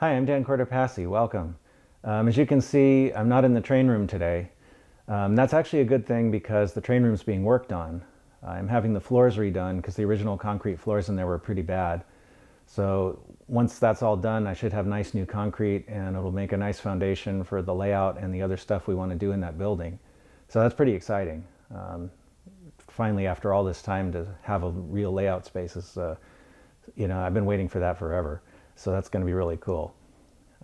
Hi, I'm Dan Cortopassi. Welcome. As you can see, I'm not in the train room today. That's actually a good thing because the train room's being worked on. I'm having the floors redone because the original concrete floors in there were pretty bad. So once that's all done, I should have nice new concrete and it'll make a nice foundation for the layout and the other stuff we want to do in that building. So that's pretty exciting. Finally, after all this time, to have a real layout space is, I've been waiting for that forever. So that's going to be really cool.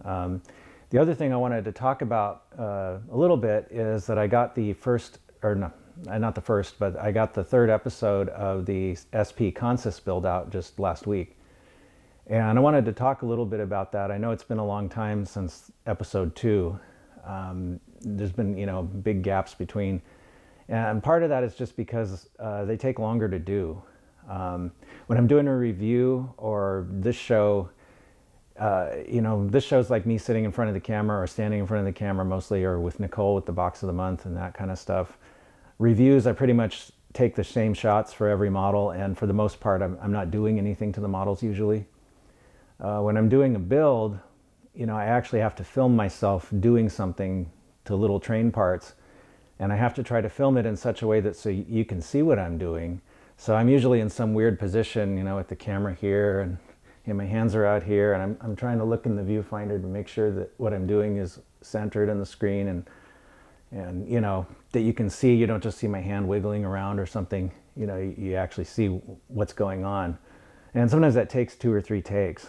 The other thing I wanted to talk about a little bit is that I got the first, or no, not the first, but I got the third episode of the SP Consist build out just last week. And I wanted to talk a little bit about that. I know it's been a long time since episode 2. There's been, big gaps between. And part of that is just because they take longer to do. When I'm doing a review or this show, this show's like me sitting in front of the camera or standing in front of the camera mostly, or with Nichole with the box of the month and that kind of stuff. Reviews, I pretty much take the same shots for every model, and for the most part, I'm not doing anything to the models usually. When I'm doing a build, I actually have to film myself doing something to little train parts, and I have to try to film it in such a way that so you can see what I'm doing. So I'm usually in some weird position, with the camera here, and my hands are out here, and I'm trying to look in the viewfinder to make sure that what I'm doing is centered in the screen, and that you can see. You don't just see my hand wiggling around or something. You actually see what's going on, and sometimes that takes 2 or 3 takes.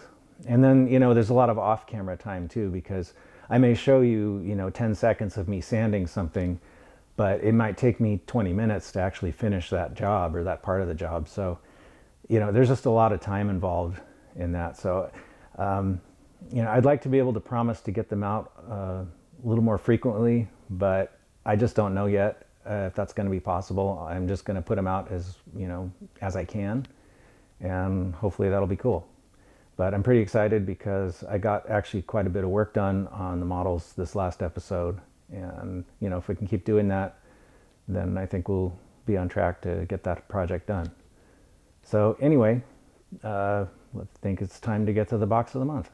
And then there's a lot of off-camera time too, because I may show you 10 seconds of me sanding something, but it might take me 20 minutes to actually finish that job or that part of the job. So there's just a lot of time involved in that. So I'd like to be able to promise to get them out a little more frequently, but I just don't know yet if that's going to be possible. I'm just going to put them out as I can, and hopefully that'll be cool. But I'm pretty excited because I got actually quite a bit of work done on the models this last episode, and if we can keep doing that, then I think we'll be on track to get that project done. So anyway, I think it's time to get to the box of the month.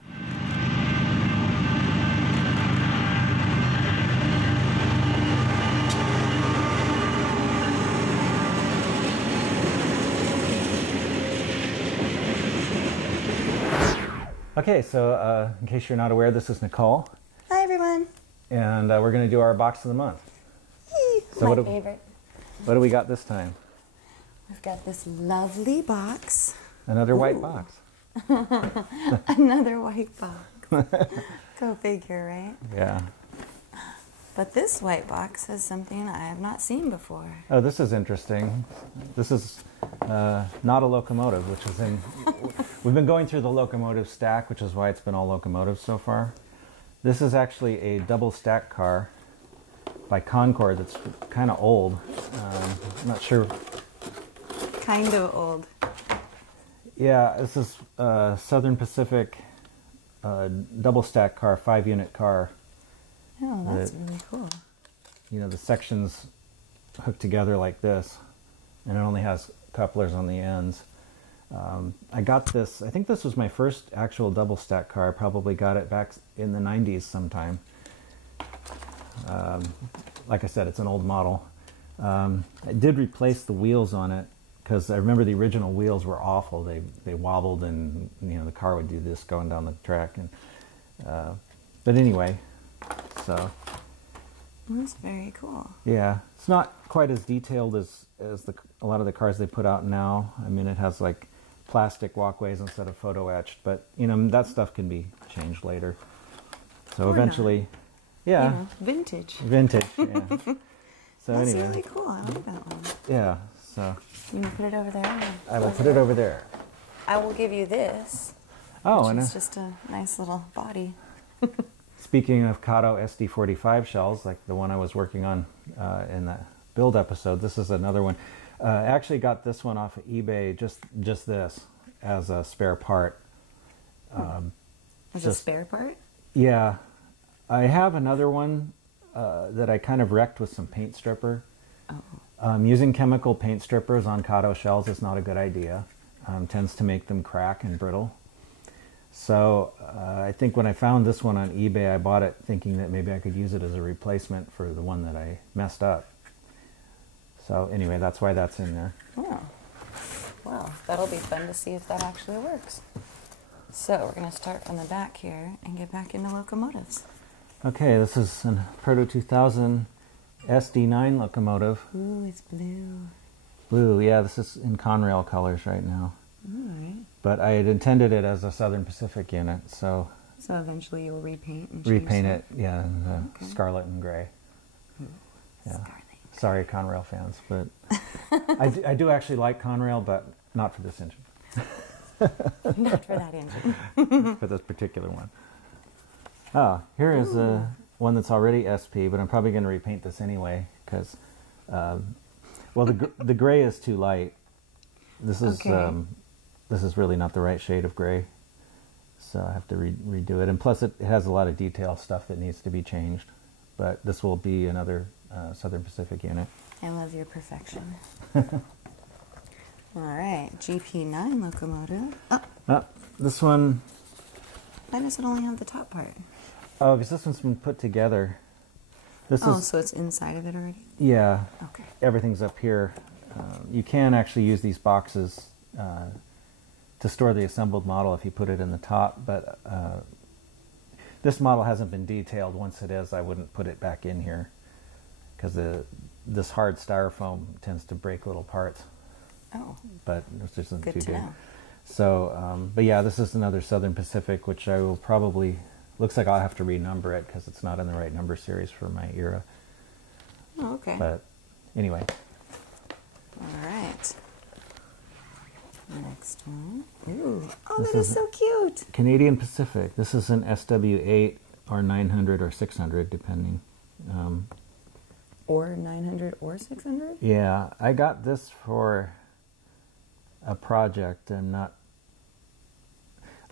Okay, so in case you're not aware, this is Nichole. Hi everyone. And we're going to do our box of the month. So my favorite. What do we got this time? We've got this lovely box. Another white box. Another white box. Go figure, right? Yeah. But this white box has something I have not seen before. Oh, this is interesting. This is not a locomotive, which is in... We've been going through the locomotive stack, which is why it's been all locomotives so far. This is actually a double stack car by Concord that's kind of old. I'm not sure. Kind of old. Yeah, this is Southern Pacific double stack car, 5-unit car. Oh, that's really cool. The sections hooked together like this, and it only has couplers on the ends. I got this, I think this was my first actual double stack car. I probably got it back in the 90s sometime. Like I said, it's an old model. I did replace the wheels on it because I remember the original wheels were awful. They wobbled, and the car would do this going down the track. And but anyway, so that's very cool. Yeah, it's not quite as detailed as a lot of the cars they put out now. I mean, it has like plastic walkways instead of photo etched, but that stuff can be changed later. So or eventually, not. Yeah, vintage. Vintage, yeah. So that's anyway, really cool. I like that one. Yeah, so You can put it over there. I will put it over there. I will give you this. Oh, which and is just a nice little body. Speaking of Kato SD45 shells, like the one I was working on in the build episode, this is another one. I actually got this one off of eBay, just this, as a spare part. As a spare part? Yeah. I have another one that I kind of wrecked with some paint stripper. Oh. Using chemical paint strippers on Kato shells is not a good idea. Tends to make them crack and brittle. So I think when I found this one on eBay, I bought it thinking that maybe I could use it as a replacement for the one that I messed up. So anyway, that's why that's in there. Oh, well, that'll be fun to see if that actually works. So we're going to start from the back here and get back into locomotives. Okay, this is a Proto 2000 SD9 locomotive. Ooh, it's blue. Blue, yeah, this is in Conrail colors right now. All right. But I had intended it as a Southern Pacific unit, so So eventually you'll repaint and repaint change it, yeah, in scarlet and gray. Yeah. Scarlet. Sorry, Conrail fans, but I do actually like Conrail, but not for this engine. Not for that engine. For this particular one. Oh, here is one that's already SP, but I'm probably going to repaint this anyway because, well, the gray is too light. This is this is really not the right shade of gray, so I have to redo it. And plus, it has a lot of detail stuff that needs to be changed. But this will be another Southern Pacific unit. I love your perfection. All right, GP9 locomotive. Oh, This one, why does it only have the top part? oh, because this one's been put together. This is, So it's inside of it already? yeah, Okay. everything's up here. You can actually use these boxes to store the assembled model if you put it in the top, but this model hasn't been detailed. Once it is, I wouldn't put it back in here because this hard styrofoam tends to break little parts. Oh, But it's just good too to big. know. So, but yeah, this is another Southern Pacific, which I will probably, looks like I'll have to renumber it because it's not in the right number series for my era. Oh, okay. But anyway. All right. Next one. Ooh. Oh, This that is is- so cute. Canadian Pacific. This is an SW8 or 900 or 600, depending. Or 900 or 600? Yeah, I got this for a project and not...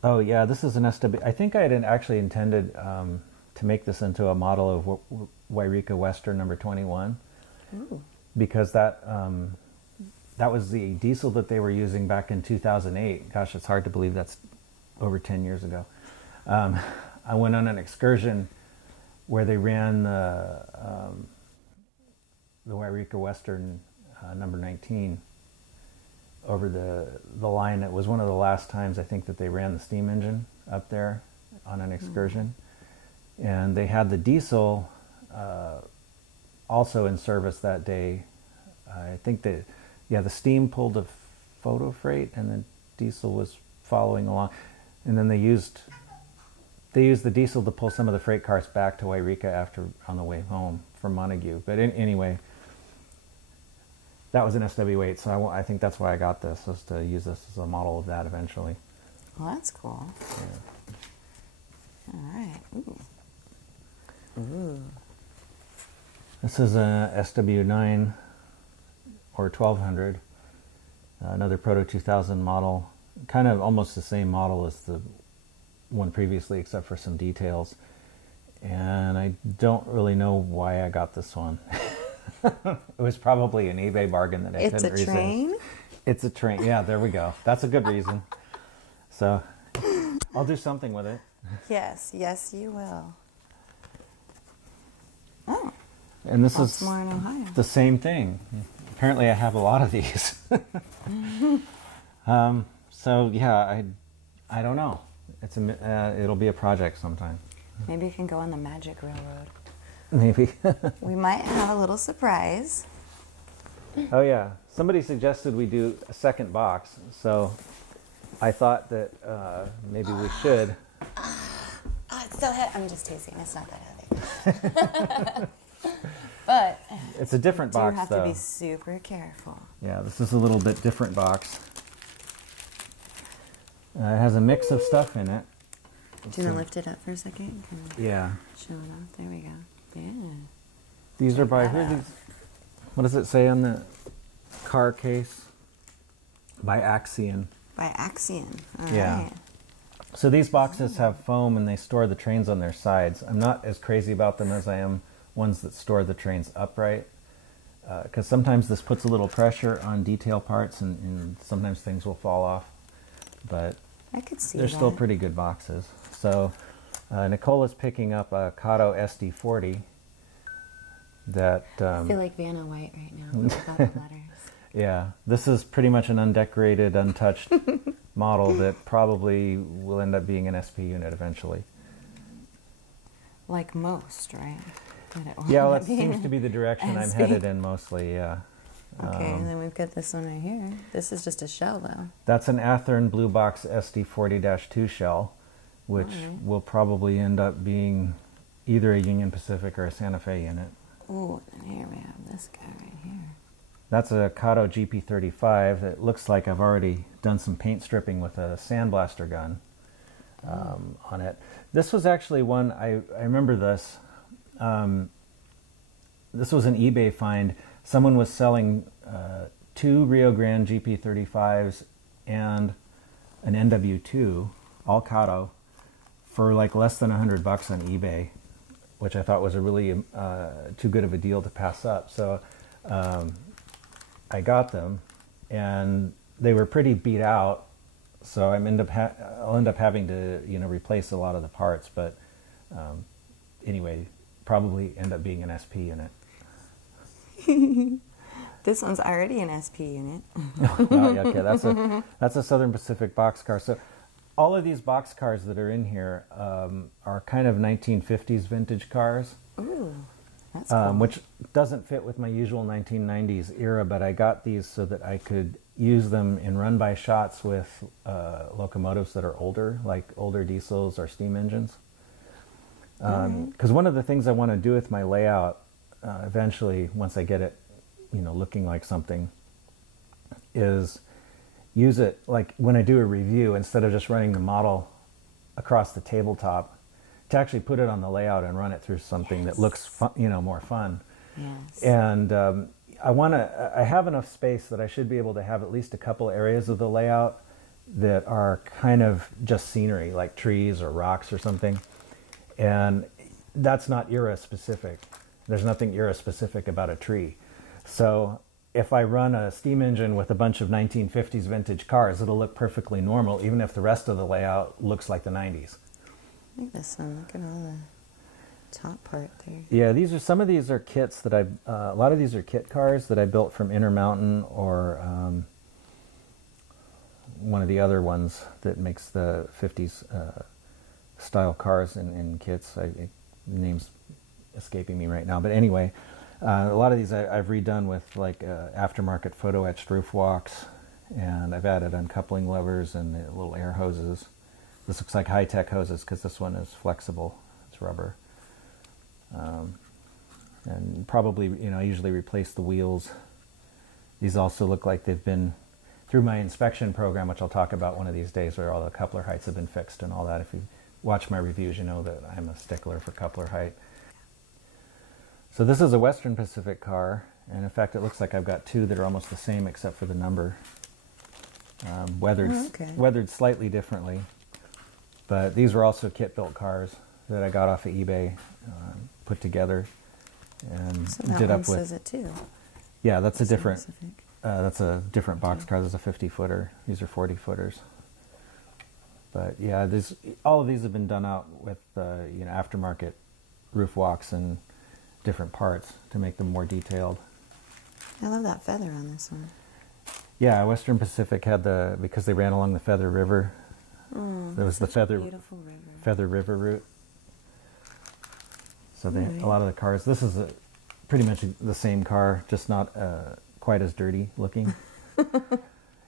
Oh yeah, this is an SW... I think I had actually intended to make this into a model of Wairika Western number 21. Ooh. Because that was the diesel that they were using back in 2008. Gosh, it's hard to believe that's over 10 years ago. I went on an excursion where they ran the Wairika Western number 19 over the line. It was one of the last times I think that they ran the steam engine up there on an excursion. And they had the diesel also in service that day. I think that, yeah, the steam pulled a photo freight and the diesel was following along. And then they used the diesel to pull some of the freight cars back to Wairika after on the way home from Montague. But anyway, that was an SW8, so I think that's why I got this, was to use this as a model of that eventually. Well, that's cool. Yeah. All right. Ooh. Ooh. This is a SW9 or 1200, another Proto 2000 model, kind of almost the same model as the one previously except for some details. And I don't really know why I got this one. It was probably an eBay bargain that I couldn't resist. It's a train? It's a train. Yeah, there we go. That's a good reason. So I'll do something with it. Yes, yes, you will. Oh, And this is Baltimore in Ohio. the same thing. Apparently I have a lot of these. So yeah, I don't know. It'll be a project sometime. Maybe you can go on the Magic Railroad. Maybe. We might have a little surprise. Oh yeah, somebody suggested we do a second box, so I thought that maybe we should. It's so heavy. I'm just teasing. It's not that heavy. But It's a different you box have though. to be super careful. Yeah, this is a little bit different box. It has a mix of stuff in it. Do you want to lift it up for a second? Can Yeah. show it off? There we go. Yeah. These are by that who? out. These? What does it say on the car case? By Axion. By Axion. All Yeah. right. So these boxes have foam and they store the trains on their sides. I'm not as crazy about them as I am ones that store the trains upright. Because sometimes this puts a little pressure on detail parts and sometimes things will fall off. But I could see they're that. still pretty good boxes. So Nichole is picking up a Kato SD40 that... I feel like Vanna White right now about the letters. Yeah, this is pretty much an undecorated, untouched model that probably will end up being an SP unit eventually. Like most, right? Yeah, well, that seems to be the direction I'm headed in mostly, yeah. Okay, and then we've got this one right here. This is just a shell, though. That's an Athearn Blue Box SD40-2 shell, which will probably end up being either a Union Pacific or a Santa Fe unit. Oh, and here we have this guy right here. That's a Kato GP35 that looks like I've already done some paint stripping with a sandblaster gun on it. This was actually one, I remember this. This was an eBay find. Someone was selling 2 Rio Grande GP35s and an NW2, all Kato, for like less than $100 on eBay, which I thought was a really too good of a deal to pass up. So I got them, and they were pretty beat out. So I'll end up having to replace a lot of the parts. But anyway, probably end up being an SP unit. This one's already an SP unit. Oh, yeah, okay, that's a Southern Pacific boxcar. So all of these boxcars that are in here are kind of 1950s vintage cars. Ooh, that's cool. Which doesn't fit with my usual 1990s era, but I got these so that I could use them in run-by shots with locomotives that are older, like older diesels or steam engines. Because one of the things I want to do with my layout eventually, once I get it, looking like something, is use it like when I do a review, instead of just running the model across the tabletop, to actually put it on the layout and run it through something that looks fun, more fun. Yes. And I have enough space that I should be able to have at least a couple areas of the layout that are kind of just scenery, like trees or rocks or something. And that's not era specific. There's nothing era specific about a tree. So if I run a steam engine with a bunch of 1950s vintage cars, it'll look perfectly normal, even if the rest of the layout looks like the 90s. Look at this one. Look at all the top part there. Yeah, some of these are kits that a lot of these are kit cars that I built from Intermountain or one of the other ones that makes the 50s style cars in kits. Name's escaping me right now, but anyway, a lot of these I've redone with like aftermarket photo etched roof walks, and I've added uncoupling levers and the little air hoses. This looks like high-tech hoses because this one is flexible. It's rubber. And probably, I usually replace the wheels. These also look like they've been through my inspection program, which I'll talk about one of these days, where all the coupler heights have been fixed and all that. If you watch my reviews, you know that I'm a stickler for coupler height. So this is a Western Pacific car, and in fact it looks like I've got two that are almost the same except for the number. Weathered slightly differently. But these were also kit-built cars that I got off of eBay, put together, and so that did one up with. says it too. Yeah, that's a different. That's a different box car. There's a 50-footer. These are 40-footers. But yeah, all of these have been done out with aftermarket roof walks and different parts to make them more detailed. I love that feather on this one. Yeah, Western Pacific had because they ran along the Feather River. There was the beautiful river. Feather River route. So a lot of the cars. This is pretty much the same car, just not quite as dirty looking.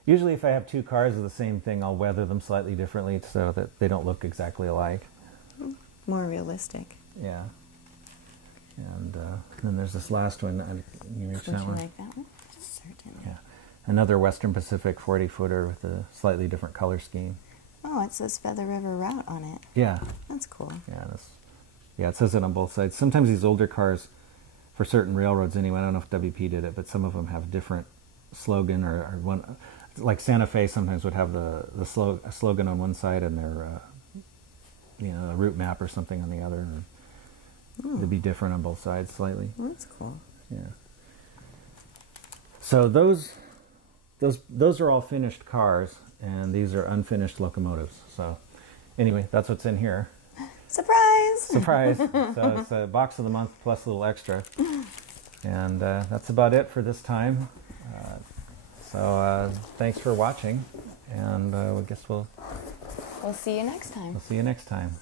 Usually, if I have two cars of the same thing, I'll weather them slightly differently so that they don't look exactly alike. More realistic. Yeah. And then there's this last one. You reach that one? Like that one? Certainly. Yeah. Another Western Pacific 40-footer with a slightly different color scheme. Oh, it says Feather River Route on it. Yeah. That's cool. Yeah, it says it on both sides. Sometimes these older cars, for certain railroads anyway, I don't know if WP did it, but some of them have different slogan or one. Like Santa Fe sometimes would have a slogan on one side and their a route map or something on the other. And it'd be different on both sides slightly. Well, that's cool. Yeah. So those are all finished cars, and these are unfinished locomotives. So anyway, that's what's in here. Surprise! Surprise! So it's a box of the month plus a little extra. And that's about it for this time. So thanks for watching, and I guess we'll see you next time. We'll see you next time.